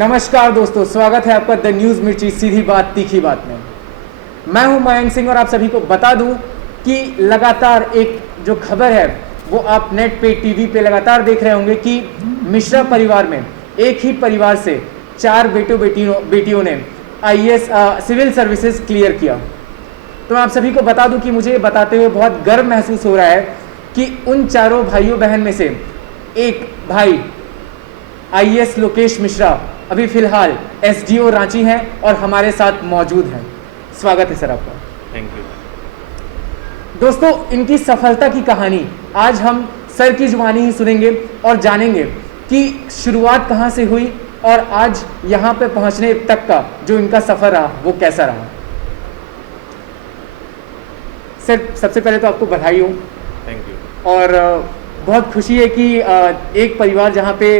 नमस्कार दोस्तों, स्वागत है आपका द न्यूज़ मिर्ची सीधी बात तीखी बात में। मैं हूं मयंक सिंह और आप सभी को बता दूं कि लगातार एक जो खबर है वो आप नेट पे टीवी पे लगातार देख रहे होंगे कि मिश्रा परिवार में एक ही परिवार से 4 बेटियों ने आईएएस सिविल सर्विसेज क्लियर किया। तो मैं आप सभी को बता दूं कि मुझे ये बताते हुए बहुत गर्व महसूस हो रहा है कि उन चारों भाइयों बहन में से एक भाई आईएएस लोकेश मिश्रा अभी फिलहाल एसडीओ रांची हैं और हमारे साथ मौजूद हैं। स्वागत है सर आपका। Thank you. दोस्तों, इनकी सफलता की कहानी आज हम सर की जुबानी ही सुनेंगे और जानेंगे कि शुरुआत कहां से हुई और आज यहां पे पहुंचने तक का जो इनका सफर रहा वो कैसा रहा। सर, सबसे पहले तो आपको बधाई हो। Thank you. और बहुत खुशी है कि एक परिवार जहां पे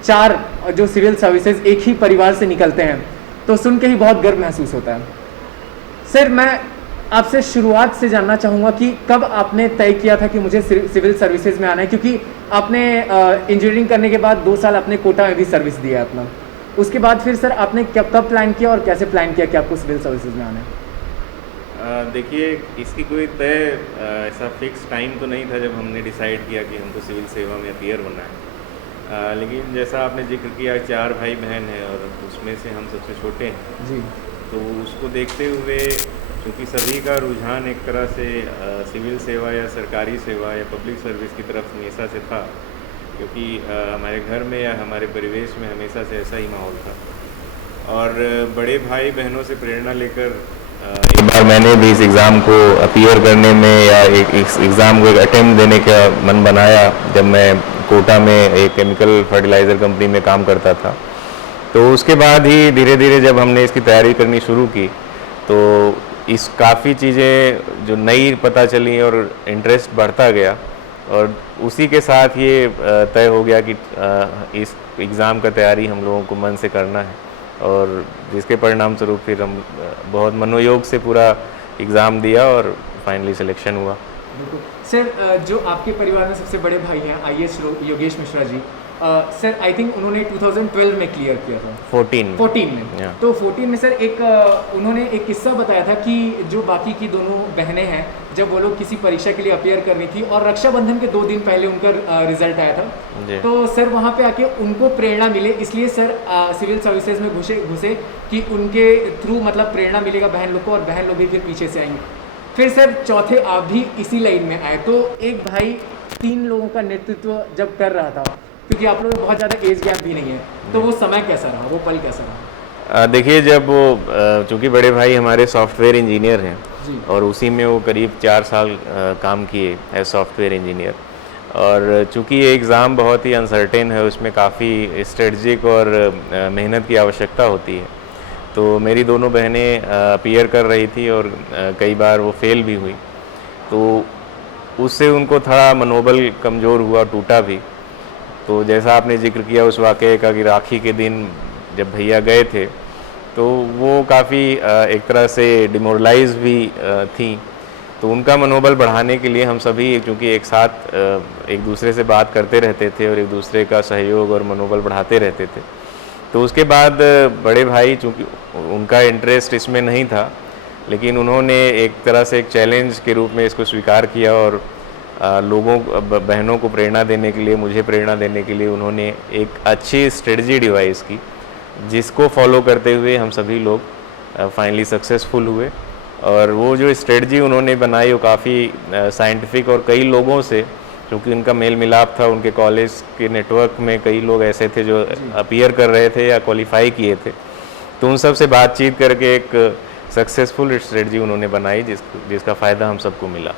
4 जो सिविल सर्विसेज एक ही परिवार से निकलते हैं तो सुन के ही बहुत गर्व महसूस होता है। सर, मैं आपसे शुरुआत से जानना चाहूँगा कि कब आपने तय किया था कि मुझे सिविल सर्विसेज में आना है, क्योंकि आपने इंजीनियरिंग करने के बाद 2 साल अपने कोटा में भी सर्विस दिया अपना। उसके बाद फिर सर आपने कब प्लान किया और कैसे प्लान किया कि आपको सिविल सर्विसेज में आना है? देखिए, इसकी कोई तय ऐसा फिक्स टाइम तो नहीं था जब हमने डिसाइड किया कि हमको सिविल सेवा में अपीयर होना है। लेकिन जैसा आपने जिक्र किया 4 भाई बहन हैं और उसमें से हम सबसे छोटे हैं जी। तो उसको देखते हुए क्योंकि सभी का रुझान एक तरह से सिविल सेवा या सरकारी सेवा या पब्लिक सर्विस की तरफ हमेशा से था, क्योंकि हमारे घर में या हमारे परिवेश में हमेशा से ऐसा ही माहौल था। और बड़े भाई बहनों से प्रेरणा लेकर एक बार मैंने भी इस एग्ज़ाम को अपीयर करने में या एक एग्ज़ाम को एक अटेम्प्ट देने का मन बनाया जब मैं कोटा में एक केमिकल फर्टिलाइज़र कंपनी में काम करता था। तो उसके बाद ही धीरे धीरे जब हमने इसकी तैयारी करनी शुरू की तो इस काफ़ी चीज़ें जो नई पता चली और इंटरेस्ट बढ़ता गया और उसी के साथ ये तय हो गया कि इस एग्ज़ाम का तैयारी हम लोगों को मन से करना है और जिसके परिणाम स्वरूप फिर हम बहुत मनोयोग से पूरा एग्ज़ाम दिया और फाइनली सिलेक्शन हुआ। सर, जो आपके परिवार में सबसे बड़े भाई हैं IAS Yogesh Mishra ji, sir I think उन्होंने 2012 में क्लियर किया था। 14 में। तो 14 में सर उन्होंने एक किस्सा बताया था कि जो बाकी की दोनों बहनें हैं जब वो लोग किसी परीक्षा के लिए अपीयर कर रही थी और रक्षाबंधन के 2 दिन पहले उनका रिजल्ट आया था, तो सर वहाँ पे आके उनको प्रेरणा मिले इसलिए सर सिविल सर्विसेज में घुसे कि उनके थ्रू मतलब प्रेरणा मिलेगा बहन लोग को और बहन लोग भी फिर पीछे से आएंगे। फिर सर चौथे आप भी इसी लाइन में आए। तो एक भाई 3 लोगों का नेतृत्व जब कर रहा था, क्योंकि आप लोगों में बहुत ज़्यादा एज गैप भी नहीं है, तो वो समय कैसा रहा, वो पल कैसा रहा? देखिए, जब वो चूँकि बड़े भाई हमारे सॉफ्टवेयर इंजीनियर हैं और उसी में वो करीब 4 साल काम किए एज सॉफ्टवेयर इंजीनियर, और चूँकि ये एग्ज़ाम बहुत ही अनसर्टेन है, उसमें काफ़ी स्ट्रेटजिक और मेहनत की आवश्यकता होती है, तो मेरी दोनों बहनें अपीयर कर रही थी और कई बार वो फेल भी हुई, तो उससे उनको थोड़ा मनोबल कमज़ोर हुआ, टूटा भी। तो जैसा आपने जिक्र किया उस वाक़ये का कि राखी के दिन जब भैया गए थे तो वो काफ़ी एक तरह से डिमोरलाइज भी थी, तो उनका मनोबल बढ़ाने के लिए हम सभी चूँकि एक साथ एक दूसरे से बात करते रहते थे और एक दूसरे का सहयोग और मनोबल बढ़ाते रहते थे। तो उसके बाद बड़े भाई चूँकि उनका इंटरेस्ट इसमें नहीं था, लेकिन उन्होंने एक तरह से एक चैलेंज के रूप में इसको स्वीकार किया और लोगों बहनों को प्रेरणा देने के लिए, मुझे प्रेरणा देने के लिए उन्होंने एक अच्छी स्ट्रेटजी डिवाइस की, जिसको फॉलो करते हुए हम सभी लोग फाइनली सक्सेसफुल हुए। और वो जो स्ट्रेटजी उन्होंने बनाई वो काफ़ी साइंटिफिक और कई लोगों से, क्योंकि उनका मेल मिलाप था, उनके कॉलेज के नेटवर्क में कई लोग ऐसे थे जो अपीयर कर रहे थे या क्वालिफाई किए थे, तो उन सब से बातचीत करके एक सक्सेसफुल स्ट्रेटजी उन्होंने बनाई जिसका फ़ायदा हम सबको मिला।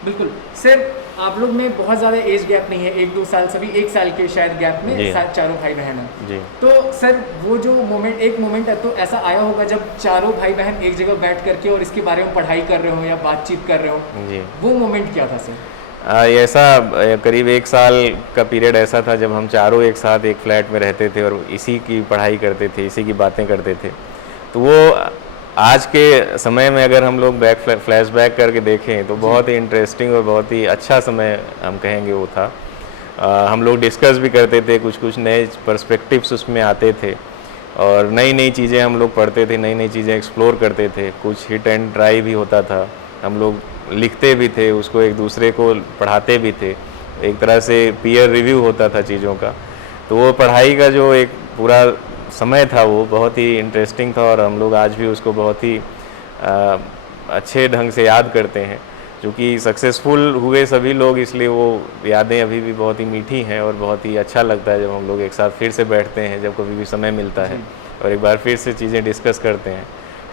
बिल्कुल सर, आप लोग में बहुत ज़्यादा एज गैप नहीं है, 1-2 साल, सभी 1 साल के शायद गैप में चारों भाई बहन हैं। तो सर वो जो मोमेंट है तो ऐसा आया होगा जब चारों भाई बहन एक जगह बैठ करके और इसके बारे में पढ़ाई कर रहे हो या बातचीत कर रहे हो, वो मोमेंट क्या था सर? ऐसा करीब 1 साल का पीरियड ऐसा था जब हम चारों एक साथ एक फ्लैट में रहते थे और इसी की पढ़ाई करते थे, इसी की बातें करते थे। तो वो आज के समय में अगर हम लोग फ्लैशबैक करके देखें तो बहुत ही इंटरेस्टिंग और बहुत ही अच्छा समय हम कहेंगे वो था। हम लोग डिस्कस भी करते थे, कुछ नए पर्सपेक्टिव्स उसमें आते थे और नई नई चीज़ें हम लोग पढ़ते थे, नई नई चीज़ें एक्सप्लोर करते थे, कुछ हिट एंड ट्राई भी होता था, हम लोग लिखते भी थे, उसको एक दूसरे को पढ़ाते भी थे, एक तरह से पीयर रिव्यू होता था चीज़ों का। तो वो पढ़ाई का जो एक पूरा समय था वो बहुत ही इंटरेस्टिंग था और हम लोग आज भी उसको बहुत ही अच्छे ढंग से याद करते हैं। क्योंकि सक्सेसफुल हुए सभी लोग, इसलिए वो यादें अभी भी बहुत ही मीठी हैं और बहुत ही अच्छा लगता है जब हम लोग एक साथ फिर से बैठते हैं, जब कभी भी समय मिलता है और एक बार फिर से चीज़ें डिस्कस करते हैं।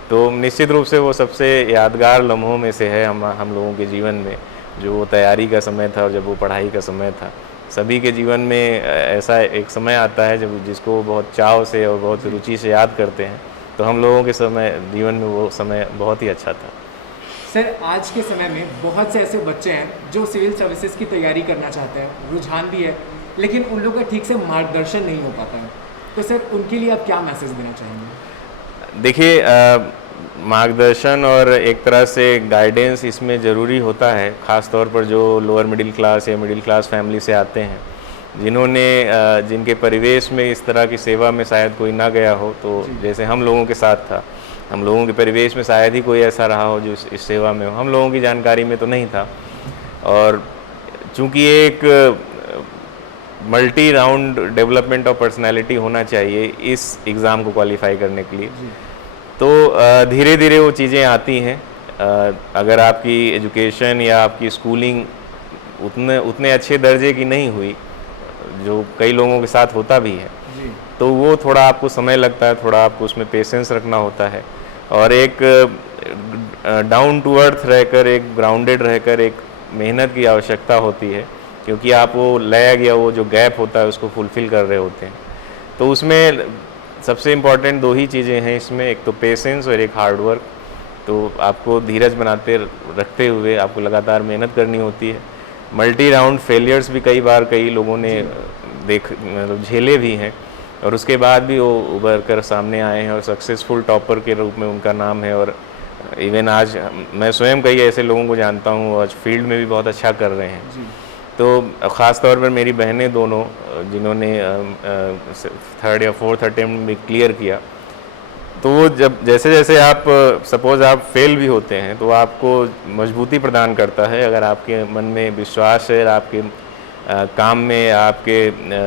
तो निश्चित रूप से वो सबसे यादगार लम्हों में से है हम लोगों के जीवन में, जो वो तैयारी का समय था और जब वो पढ़ाई का समय था। सभी के जीवन में ऐसा एक समय आता है जब जिसको बहुत चाव से और बहुत रुचि से याद करते हैं। तो हम लोगों के जीवन में वो समय बहुत ही अच्छा था। सर, आज के समय में बहुत से ऐसे बच्चे हैं जो सिविल सर्विसेज की तैयारी करना चाहते हैं, रुझान भी है, लेकिन उन लोगों का ठीक से मार्गदर्शन नहीं हो पाता है। तो सर, उनके लिए आप क्या मैसेज देना चाहेंगे? देखिए, मार्गदर्शन और एक तरह से गाइडेंस इसमें ज़रूरी होता है, ख़ास तौर पर जो लोअर मिडिल क्लास या मिडिल क्लास फैमिली से आते हैं, जिनके परिवेश में इस तरह की सेवा में शायद कोई ना गया हो। तो जैसे हम लोगों के साथ था, हम लोगों के परिवेश में शायद ही कोई ऐसा रहा हो जो इस सेवा में हो, हम लोगों की जानकारी में तो नहीं था। और चूँकि एक multi round development of personality होना चाहिए इस एग्ज़ाम को क्वालिफाई करने के लिए, तो धीरे धीरे वो चीज़ें आती हैं। अगर आपकी एजुकेशन या आपकी स्कूलिंग उतने अच्छे दर्जे की नहीं हुई, जो कई लोगों के साथ होता भी है, तो वो थोड़ा आपको समय लगता है, थोड़ा आपको उसमें पेशेंस रखना होता है और एक डाउन टू अर्थ रहकर, एक ग्राउंडेड रहकर एक मेहनत की आवश्यकता होती है, क्योंकि आप वो लैग या वो जो गैप होता है उसको फुलफ़िल कर रहे होते हैं। तो उसमें सबसे इम्पॉर्टेंट दो ही चीज़ें हैं इसमें, एक तो पेशेंस और एक हार्ड वर्क। तो आपको धीरज रखते हुए आपको लगातार मेहनत करनी होती है। मल्टी राउंड फेलियर्स भी कई लोगों ने मतलब झेले भी हैं और उसके बाद भी वो उभर कर सामने आए हैं और सक्सेसफुल टॉपर के रूप में उनका नाम है। और इवन आज मैं स्वयं कई ऐसे लोगों को जानता हूँ आज फील्ड में भी बहुत अच्छा कर रहे हैं। तो ख़ास तौर पर मेरी बहनें दोनों, जिन्होंने 3rd या 4th अटेम्प्ट में क्लियर किया, तो वो जैसे जैसे आप सपोज़ आप फेल भी होते हैं तो आपको मजबूती प्रदान करता है। अगर आपके मन में विश्वास है, आपके काम में, आपके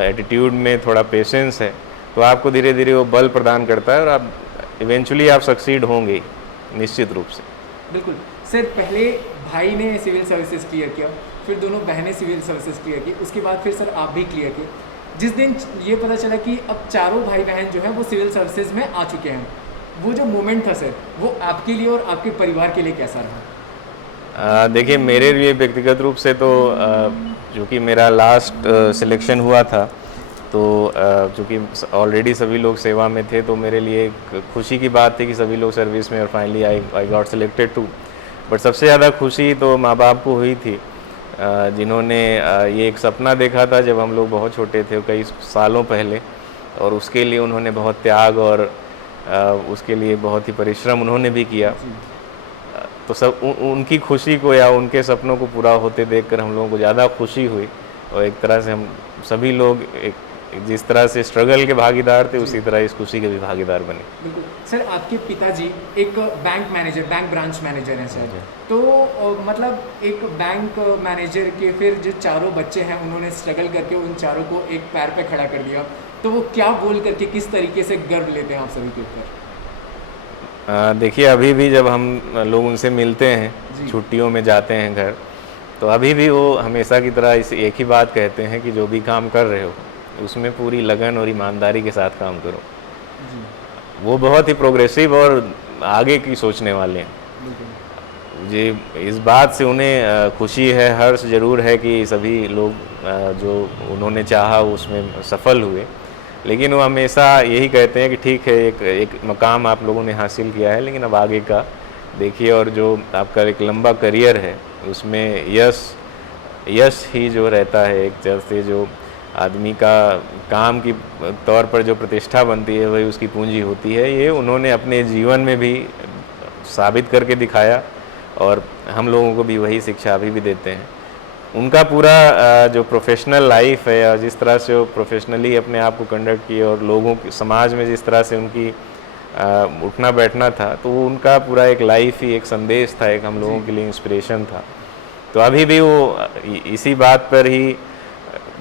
एटीट्यूड में थोड़ा पेशेंस है, तो आपको धीरे धीरे वो बल प्रदान करता है और आप इवेंचुअली आप सक्सीड होंगे निश्चित रूप से। बिल्कुल सर, पहले भाई ने सिविल सर्विसेज क्लियर किया, फिर दोनों बहनें सिविल सर्विसेज क्लियर की, उसके बाद फिर सर आप भी क्लियर किए। जिस दिन ये पता चला कि अब चारों भाई बहन जो हैं वो सिविल सर्विसेज में आ चुके हैं, वो जो मोमेंट था सर, वो आपके लिए और आपके परिवार के लिए कैसा रहा? देखिए, मेरे लिए व्यक्तिगत रूप से तो चूँकि मेरा लास्ट सिलेक्शन हुआ था, तो चूँकि ऑलरेडी सभी लोग सेवा में थे, तो मेरे लिए एक खुशी की बात थी कि सभी लोग सर्विस में, और finally I got selected too. But सबसे ज़्यादा खुशी तो माँ बाप को हुई थी, जिन्होंने ये एक सपना देखा था जब हम लोग बहुत छोटे थे, कई सालों पहले, और उसके लिए उन्होंने बहुत त्याग और उसके लिए बहुत ही परिश्रम उन्होंने भी किया। तो सब उनकी खुशी को या उनके सपनों को पूरा होते देखकर हम लोगों को ज़्यादा खुशी हुई, और एक तरह से हम सभी लोग जिस तरह से स्ट्रगल के भागीदार थे, उसी तरह इस खुशी के भी भागीदार बने। बिल्कुल सर, आपके पिताजी एक बैंक ब्रांच मैनेजर हैं सर, तो मतलब एक बैंक मैनेजर के फिर जो चारों बच्चे हैं उन्होंने स्ट्रगल करके उन चारों को एक पैर पे खड़ा कर दिया, तो वो क्या बोल करके किस तरीके से गर्व लेते हैं आप सभी के ऊपर? देखिए, अभी भी जब हम लोग उनसे मिलते हैं, छुट्टियों में जाते हैं घर, तो अभी भी वो हमेशा की तरह इस एक ही बात कहते हैं कि जो भी काम कर रहे हो उसमें पूरी लगन और ईमानदारी के साथ काम करो। वो बहुत ही प्रोग्रेसिव और आगे की सोचने वाले हैं जी। इस बात से उन्हें खुशी है, हर्ष ज़रूर है कि सभी लोग जो उन्होंने चाहा उसमें सफल हुए, लेकिन वो हमेशा यही कहते हैं कि ठीक है, एक मकाम आप लोगों ने हासिल किया है, लेकिन अब आगे का देखिए, और जो आपका एक लंबा करियर है उसमें यश ही जो रहता है, एक तरह से जो आदमी का काम की तौर पर जो प्रतिष्ठा बनती है वही उसकी पूंजी होती है। ये उन्होंने अपने जीवन में भी साबित करके दिखाया और हम लोगों को भी वही शिक्षा अभी भी देते हैं। उनका पूरा जो प्रोफेशनल लाइफ है, या जिस तरह से वो प्रोफेशनली अपने आप को कंडक्ट किए और लोगों की समाज में जिस तरह से उनकी उठना बैठना था, तो वो उनका पूरा एक लाइफ ही एक संदेश था, एक हम लोगों के लिए इंस्पिरेशन था। तो अभी भी वो इसी बात पर ही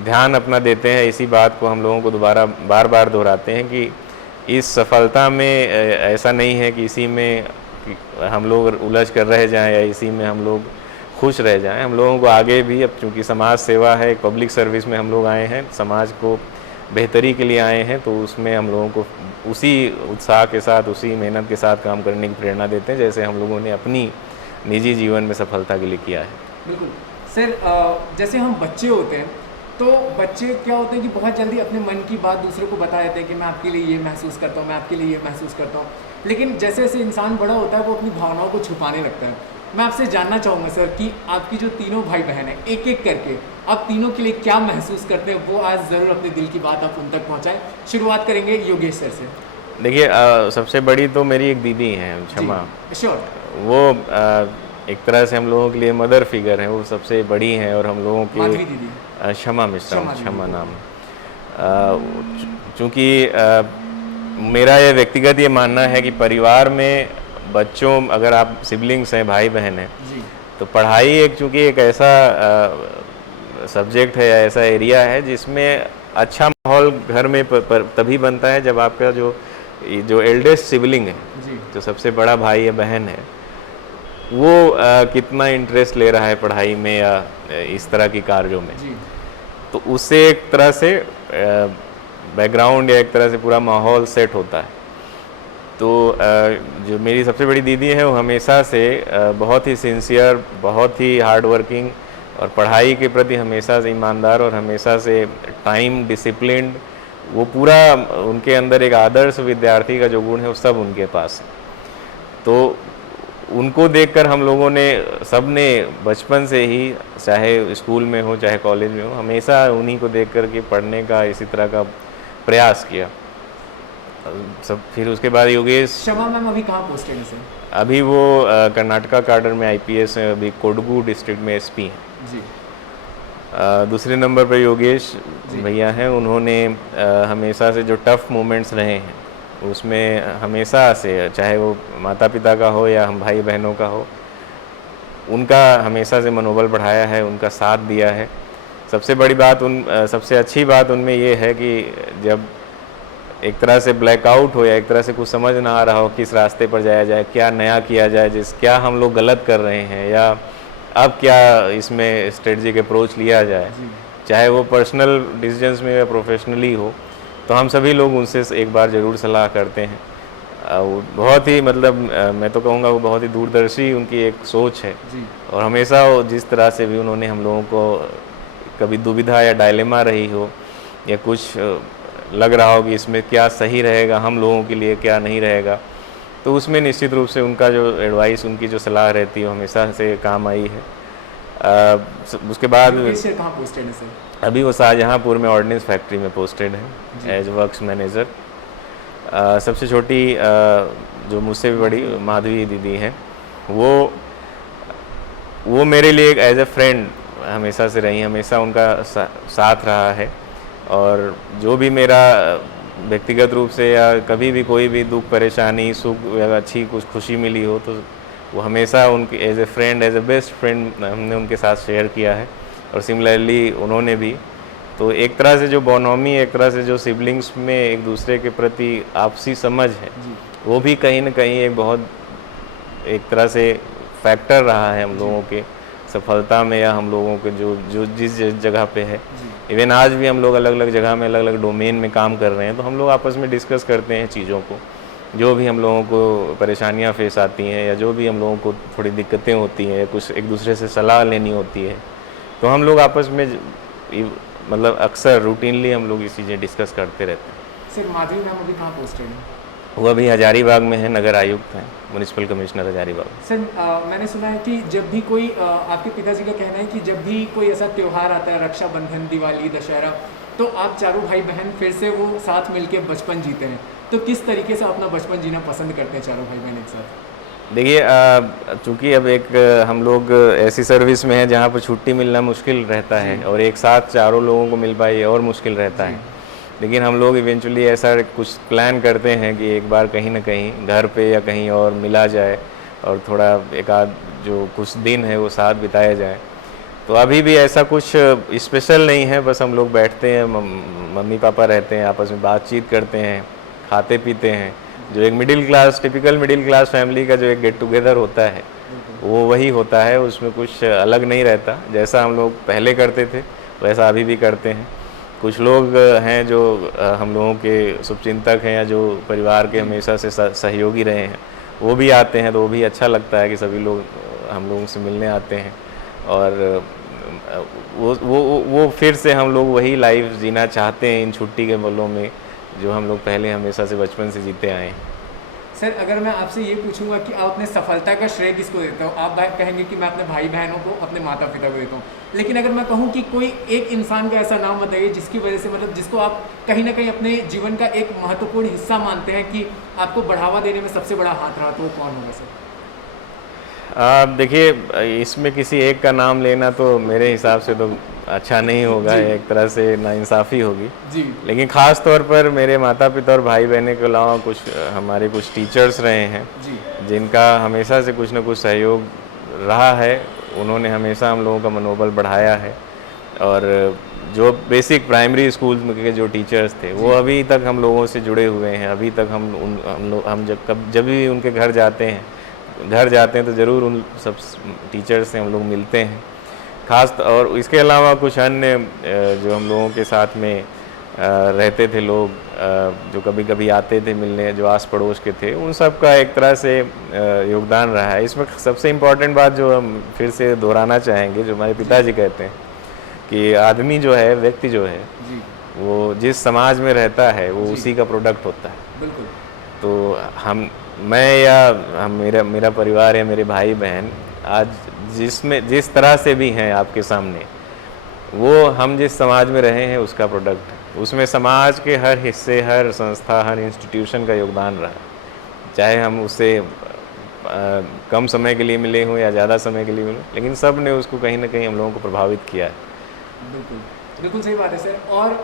ध्यान अपना देते हैं, इसी बात को हम लोगों को दोबारा बार बार दोहराते हैं कि इस सफलता में ऐसा नहीं है कि इसी में हम लोग उलझ कर रह जाएं या इसी में हम लोग खुश रह जाएं। हम लोगों को आगे भी, अब चूँकि समाज सेवा है, एक पब्लिक सर्विस में हम लोग आए हैं, समाज को बेहतरी के लिए आए हैं, तो उसमें हम लोगों को उसी उत्साह के साथ, उसी मेहनत के साथ काम करने की प्रेरणा देते हैं, जैसे हम लोगों ने अपनी निजी जीवन में सफलता के लिए किया है। बिल्कुल सर, जैसे हम बच्चे होते हैं तो बच्चे क्या होते हैं कि बहुत जल्दी अपने मन की बात दूसरों को बता देते हैं कि मैं आपके लिए ये महसूस करता हूँ, मैं आपके लिए ये महसूस करता हूँ। लेकिन जैसे जैसे इंसान बड़ा होता है वो अपनी भावनाओं को छुपाने लगता है। मैं आपसे जानना चाहूँगा सर कि आपकी जो तीनों भाई बहन हैं, एक एक करके आप तीनों के लिए क्या महसूस करते हैं, वो आज ज़रूर अपने दिल की बात आप उन तक पहुँचाएँ। शुरुआत करेंगे योगेश सर से। देखिए, सबसे बड़ी तो मेरी एक दीदी हैं, क्षमा। श्योर। वो एक तरह से हम लोगों के लिए मदर फिगर हैं, वो सबसे बड़ी हैं, और हम लोगों के माधवी दीदी, क्षमा मिश्रा, क्षमा नाम। चूँकि मेरा ये व्यक्तिगत ये मानना है कि परिवार में बच्चों, अगर आप सिबलिंग्स हैं, भाई बहन हैं, तो पढ़ाई एक, चूँकि एक ऐसा सब्जेक्ट है या ऐसा एरिया है जिसमें अच्छा माहौल घर में तभी बनता है जब आपका जो एल्डेस्ट सिबलिंग है, जो सबसे बड़ा भाई या बहन है, वो कितना इंटरेस्ट ले रहा है पढ़ाई में या इस तरह की कार्यों में। तो उससे एक तरह से बैकग्राउंड या एक तरह से पूरा माहौल सेट होता है। तो जो मेरी सबसे बड़ी दीदी है, वो हमेशा से बहुत ही सिंसियर, बहुत ही हार्ड वर्किंग और पढ़ाई के प्रति हमेशा से ईमानदार और हमेशा से टाइम डिसिप्लिन्ड, वो पूरा उनके अंदर एक आदर्श विद्यार्थी का जो गुण है वो सब उनके पास है। तो उनको देखकर हम लोगों ने, सब ने बचपन से ही, चाहे स्कूल में हो चाहे कॉलेज में हो, हमेशा उन्हीं को देख कर के पढ़ने का इसी तरह का प्रयास किया। सब फिर उसके बाद योगेश। क्षमा मैम, अभी कहाँ पोस्टेड है सर? अभी वो कर्नाटका काडर में IPS है, अभी कोडगू डिस्ट्रिक्ट में SP हैं जी। दूसरे नंबर पर योगेश भैया हैं। उन्होंने हमेशा से जो टफ़ मोमेंट्स रहे हैं उसमें हमेशा से, चाहे वो माता पिता का हो या हम भाई बहनों का हो, उनका हमेशा से मनोबल बढ़ाया है, उनका साथ दिया है। सबसे बड़ी बात, सबसे अच्छी बात उनमें ये है कि जब एक तरह से ब्लैकआउट हो या एक तरह से कुछ समझ ना आ रहा हो किस रास्ते पर जाया जाए, क्या नया किया जाए, क्या हम लोग गलत कर रहे हैं, या अब क्या इसमें स्ट्रेटजिक अप्रोच लिया जाए, चाहे वो पर्सनल डिसीजंस में या प्रोफेशनली हो, तो हम सभी लोग उनसे एक बार ज़रूर सलाह करते हैं। बहुत ही, मतलब मैं तो कहूँगा वो बहुत ही दूरदर्शी उनकी एक सोच है। और हमेशा जिस तरह से भी उन्होंने हम लोगों को कभी दुविधा या डायलेमा रही हो या कुछ लग रहा हो कि इसमें क्या सही रहेगा हम लोगों के लिए, क्या नहीं रहेगा, तो उसमें निश्चित रूप से उनका जो एडवाइस, उनकी जो सलाह रहती है, हमेशा से काम आई है। उसके बाद कहाँ पोस्टेड है सर? अभी वो शाहजहाँपुर में ऑर्डिनेंस फैक्ट्री में पोस्टेड है एज वर्क्स मैनेजर। सबसे छोटी जो मुझसे भी बड़ी माधवी दीदी हैं, वो मेरे लिए एक एज ए फ्रेंड हमेशा से रही, हमेशा उनका साथ रहा है। और जो भी मेरा व्यक्तिगत रूप से या कभी भी कोई भी दुख, परेशानी, सुख या अच्छी कुछ खुशी मिली हो, तो वो हमेशा उनके as a friend, as a best friend हमने उनके साथ शेयर किया है। और सिमिलरली उन्होंने भी। तो एक तरह से जो बोनोमी, एक तरह से जो सिबलिंग्स में एक दूसरे के प्रति आपसी समझ है, वो भी कहीं ना कहीं एक बहुत, एक तरह से फैक्टर रहा है हम लोगों के सफलता में, या हम लोगों के जो जिस जगह पे है। इवन आज भी हम लोग अलग अलग जगह में, अलग अलग डोमेन में काम कर रहे हैं, तो हम लोग आपस में डिस्कस करते हैं चीज़ों को, जो भी हम लोगों को परेशानियां फेस आती हैं या जो भी हम लोगों को थोड़ी दिक्कतें होती हैं, कुछ एक दूसरे से सलाह लेनी होती है, तो हम लोग आपस में मतलब अक्सर रूटीनली हम लोग ये चीज़ें डिस्कस करते रहते हैं। सर माधवी मैम अभी कहाँ पोस्टेड है? वो अभी हजारीबाग में है, नगर आयुक्त हैं, म्यूनिसिपल कमिश्नर हजारीबाग। सर मैंने सुना है कि जब भी कोई आपके पिताजी का कहना है कि जब भी कोई ऐसा त्यौहार आता है, रक्षाबंधन, दिवाली, दशहरा, तो आप चारों भाई बहन फिर से वो साथ मिलके बचपन जीते हैं। तो किस तरीके से अपना बचपन जीना पसंद करते हैं चारों भाई बहन एक साथ? देखिए चूँकि अब एक हम लोग ऐसी सर्विस में हैं जहाँ पर छुट्टी मिलना मुश्किल रहता है और एक साथ चारों लोगों को मिल पाए ये और मुश्किल रहता है। लेकिन हम लोग इवेंचुअली ऐसा कुछ प्लान करते हैं कि एक बार कहीं ना कहीं घर पे या कहीं और मिला जाए और थोड़ा एक आध जो कुछ दिन है वो साथ बिताया जाए। तो अभी भी ऐसा कुछ स्पेशल नहीं है, बस हम लोग बैठते हैं, मम्मी पापा रहते हैं, आपस में बातचीत करते हैं, खाते पीते हैं। जो एक टिपिकल मिडिल क्लास फैमिली का जो एक गेट टुगेदर होता है वो वही होता है, उसमें कुछ अलग नहीं रहता। जैसा हम लोग पहले करते थे वैसा अभी भी करते हैं। कुछ लोग हैं जो हम लोगों के शुभचिंतक हैं या जो परिवार के हमेशा से सहयोगी रहे हैं, वो भी आते हैं, तो वो भी अच्छा लगता है कि सभी लोग हम लोगों से मिलने आते हैं। और वो फिर से हम लोग वही लाइफ जीना चाहते हैं इन छुट्टी के पलों में जो हम लोग पहले हमेशा से बचपन से जीते आए हैं। सर अगर मैं आपसे ये पूछूंगा कि आप अपने सफलता का श्रेय किसको देते हो, आप कहेंगे कि मैं अपने भाई बहनों को, अपने माता पिता को देता हूँ। लेकिन अगर मैं कहूँ कि कोई एक इंसान का ऐसा नाम बताइए जिसकी वजह से मतलब जिसको आप कहीं ना कहीं अपने जीवन का एक महत्वपूर्ण हिस्सा मानते हैं कि आपको बढ़ावा देने में सबसे बड़ा हाथ रहा, तो वो कौन होगा सर? देखिए इसमें किसी एक का नाम लेना तो मेरे हिसाब से तो अच्छा नहीं होगा, एक तरह से नाइंसाफ़ी होगी जी। लेकिन ख़ास तौर पर मेरे माता पिता और भाई बहनों के अलावा कुछ हमारे कुछ टीचर्स रहे हैं जी। जिनका हमेशा से कुछ न कुछ सहयोग रहा है। उन्होंने हमेशा हम लोगों का मनोबल बढ़ाया है। और जो बेसिक प्राइमरी स्कूल के जो टीचर्स थे वो अभी तक हम लोगों से जुड़े हुए हैं। अभी तक हम जब भी उनके घर जाते हैं तो ज़रूर उन सब टीचर्स से हम लोग मिलते हैं खास। और इसके अलावा कुछ अन्य जो हम लोगों के साथ में रहते थे लोग जो कभी कभी आते थे मिलने, जो आस पड़ोस के थे, उन सब का एक तरह से योगदान रहा है। इसमें सबसे इम्पॉर्टेंट बात जो हम फिर से दोहराना चाहेंगे, जो हमारे पिताजी कहते हैं कि आदमी जो है, व्यक्ति जो है, वो जिस समाज में रहता है वो उसी का प्रोडक्ट होता है। बिल्कुल। तो मेरा परिवार या मेरे भाई बहन आज जिस तरह से भी हैं आपके सामने, वो हम जिस समाज में रहे हैं उसका प्रोडक्ट है। उसमें समाज के हर हिस्से, हर संस्था, हर इंस्टीट्यूशन का योगदान रहा, चाहे हम उससे कम समय के लिए मिले हों या ज़्यादा समय के लिए मिले, लेकिन सब ने उसको कहीं ना कहीं हम लोगों को प्रभावित किया है। बिल्कुल बिल्कुल सही बात है सर। और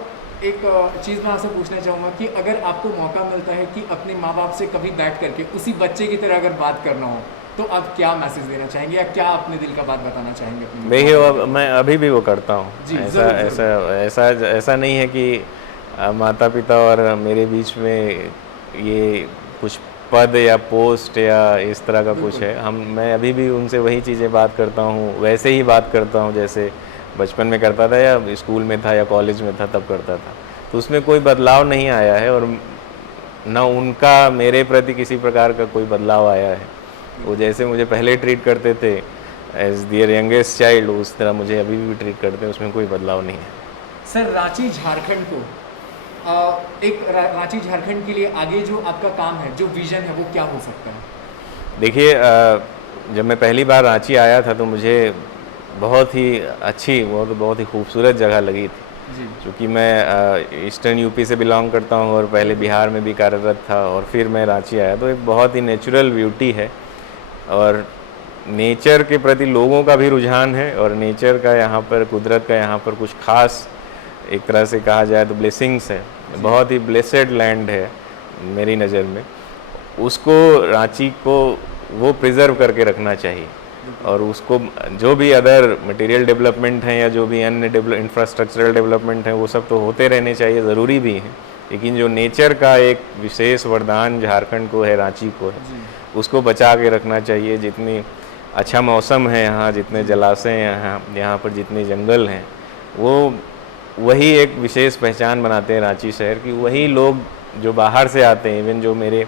एक चीज़ मैं आपसे पूछना चाहूँगा कि अगर आपको मौका मिलता है कि अपने माँ बाप से कभी बैठ करके उसी बच्चे की तरह अगर बात करना हो, तो आप क्या मैसेज देना चाहेंगे या क्या अपने दिल का बात बताना चाहेंगे अपने? देखिए मैं अभी भी वो करता हूँ। ऐसा नहीं है कि माता पिता और मेरे बीच में ये कुछ पद या पोस्ट या इस तरह का कुछ है। मैं अभी भी उनसे वही चीज़ें बात करता हूँ, वैसे ही बात करता हूँ जैसे बचपन में करता था या स्कूल में था या कॉलेज में था तब करता था। तो उसमें कोई बदलाव नहीं आया है और न उनका मेरे प्रति किसी प्रकार का कोई बदलाव आया है। वो जैसे मुझे पहले ट्रीट करते थे एज दियर यंगेस्ट चाइल्ड, उस तरह मुझे अभी भी ट्रीट करते हैं, उसमें कोई बदलाव नहीं है। सर रांची झारखंड को रांची झारखंड के लिए आगे जो आपका काम है, जो विजन है, वो क्या हो सकता है? देखिए जब मैं पहली बार रांची आया था तो मुझे बहुत ही अच्छी, बहुत ही खूबसूरत जगह लगी थी। क्योंकि मैं ईस्टर्न यूपी से बिलोंग करता हूँ और पहले बिहार में भी कार्यरत था और फिर मैं रांची आया, तो एक बहुत ही नेचुरल ब्यूटी है और नेचर के प्रति लोगों का भी रुझान है और नेचर का यहाँ पर, कुदरत का यहाँ पर कुछ खास एक तरह से कहा जाए तो ब्लेसिंग्स है। बहुत ही ब्लेसेड लैंड है मेरी नज़र में। उसको, रांची को वो प्रिजर्व करके रखना चाहिए और उसको जो भी अदर मटेरियल डेवलपमेंट हैं या जो भी अन्य इंफ्रास्ट्रक्चरल डेवलपमेंट हैं वो सब तो होते रहने चाहिए, ज़रूरी भी हैं, लेकिन जो नेचर का एक विशेष वरदान झारखंड को है, रांची को है, उसको बचा के रखना चाहिए। जितनी अच्छा मौसम है यहाँ, जितने जलाशय हैं यहाँ पर, जितने जंगल हैं, वो वही एक विशेष पहचान बनाते हैं रांची शहर की। वही लोग जो बाहर से आते हैं, इवन जो मेरे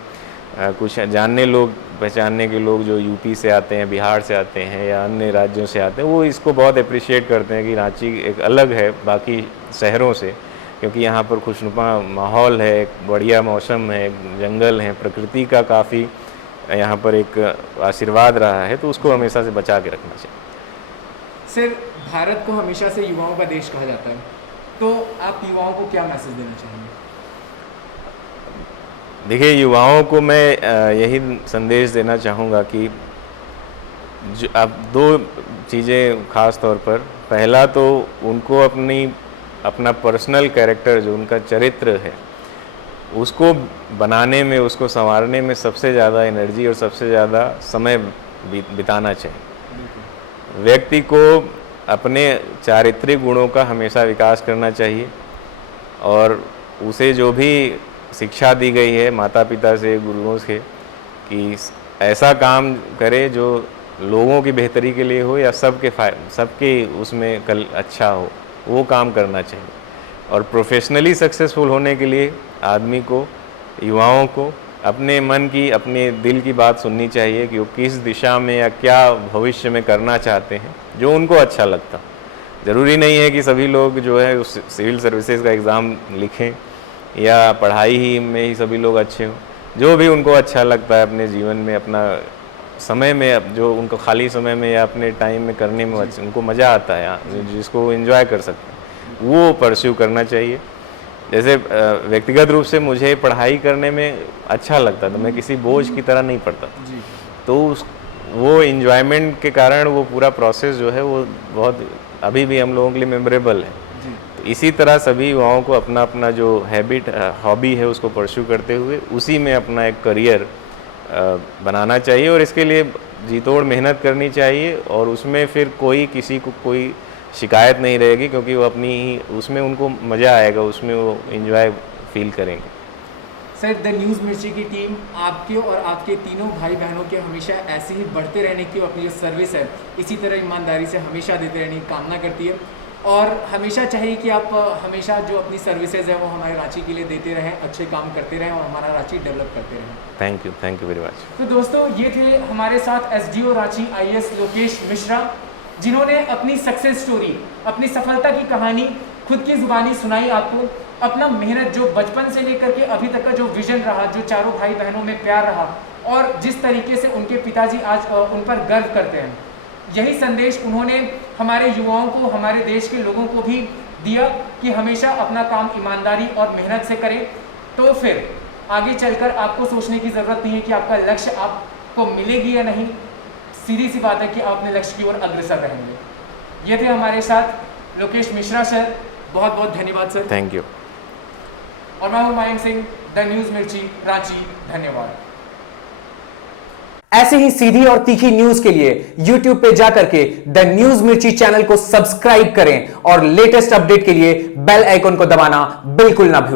कुछ जानने लोग, पहचानने के लोग जो यूपी से आते हैं, बिहार से आते हैं या अन्य राज्यों से आते हैं, वो इसको बहुत अप्रिशिएट करते हैं कि रांची एक अलग है बाकी शहरों से, क्योंकि यहाँ पर खुशनुमा माहौल है, एक बढ़िया मौसम है, जंगल है, प्रकृति का काफ़ी यहाँ पर एक आशीर्वाद रहा है, तो उसको हमेशा से बचा के रखना चाहिए। सर भारत को हमेशा से युवाओं का देश कहा जाता है, तो आप युवाओं को क्या मैसेज देना चाहेंगे? देखिए, युवाओं को मैं यही संदेश देना चाहूँगा कि जो अब दो चीज़ें ख़ास तौर पर, पहला तो उनको अपना पर्सनल कैरेक्टर, जो उनका चरित्र है, उसको बनाने में, उसको संवारने में सबसे ज़्यादा एनर्जी और सबसे ज़्यादा समय बिताना चाहिए। व्यक्ति को अपने चारित्रिक गुणों का हमेशा विकास करना चाहिए और उसे जो भी शिक्षा दी गई है माता पिता से, गुरुओं से, कि ऐसा काम करे जो लोगों की बेहतरी के लिए हो या सबके उसमें कल अच्छा हो, वो काम करना चाहिए। और प्रोफेशनली सक्सेसफुल होने के लिए आदमी को, युवाओं को अपने मन की, अपने दिल की बात सुननी चाहिए कि वो किस दिशा में या क्या भविष्य में करना चाहते हैं, जो उनको अच्छा लगता। ज़रूरी नहीं है कि सभी लोग जो है उस सिविल सर्विसेज का एग्ज़ाम लिखें या पढ़ाई ही में ही सभी लोग अच्छे हों। जो भी उनको अच्छा लगता है अपने जीवन में, अपना समय में, जो उनको खाली समय में या अपने टाइम में करने में उनको मज़ा आता है, जिसको एंजॉय कर सकते हैं, वो परस्यू करना चाहिए। जैसे व्यक्तिगत रूप से मुझे पढ़ाई करने में अच्छा लगता था, मैं किसी बोझ की तरह नहीं पढ़ता, तो वो एंजॉयमेंट के कारण वो पूरा प्रोसेस जो है वो बहुत अभी भी हम लोगों के लिए मेमोरेबल है। तो इसी तरह सभी युवाओं को अपना अपना जो हैबिट, हॉबी है, उसको परस्यू करते हुए उसी में अपना एक करियर बनाना चाहिए और इसके लिए जी तोड़ मेहनत करनी चाहिए और उसमें फिर किसी को कोई शिकायत नहीं रहेगी, क्योंकि वो अपनी ही उसमें उनको मज़ा आएगा, उसमें वो एंजॉय फील करेंगे। सर, द न्यूज़ मिर्ची की टीम आपके और आपके तीनों भाई बहनों के हमेशा ऐसे ही बढ़ते रहने की, अपनी जो सर्विस है इसी तरह ईमानदारी से हमेशा देते रहने की कामना करती है और हमेशा चाहिए कि आप हमेशा जो अपनी सर्विसेज है वो हमारे रांची के लिए देते रहें, अच्छे काम करते रहें और हमारा रांची डेवलप करते रहें। Thank you very much. तो दोस्तों, ये थे हमारे साथ एसडीओ रांची आईएएस लोकेश मिश्रा, जिन्होंने अपनी सक्सेस स्टोरी, अपनी सफलता की कहानी खुद की ज़ुबानी सुनाई आपको। अपना मेहनत, जो बचपन से लेकर के अभी तक का जो विजन रहा, जो चारों भाई बहनों में प्यार रहा और जिस तरीके से उनके पिताजी आज उन पर गर्व करते हैं, यही संदेश उन्होंने हमारे युवाओं को, हमारे देश के लोगों को भी दिया कि हमेशा अपना काम ईमानदारी और मेहनत से करें, तो फिर आगे चलकर आपको सोचने की ज़रूरत नहीं है कि आपका लक्ष्य आपको मिलेगी या नहीं। सीधी सी बात है कि आप अपने लक्ष्य की ओर अग्रसर रहेंगे। ये थे हमारे साथ लोकेश मिश्रा सर, बहुत बहुत धन्यवाद सर। Thank you. और मैं हूं मयंक सिंह, द न्यूज़ मिर्ची, रांची। धन्यवाद। ऐसे ही सीधी और तीखी न्यूज के लिए YouTube पे जाकर के द न्यूज़ मिर्ची चैनल को सब्सक्राइब करें और लेटेस्ट अपडेट के लिए बेल आइकन को दबाना बिल्कुल ना भूलें।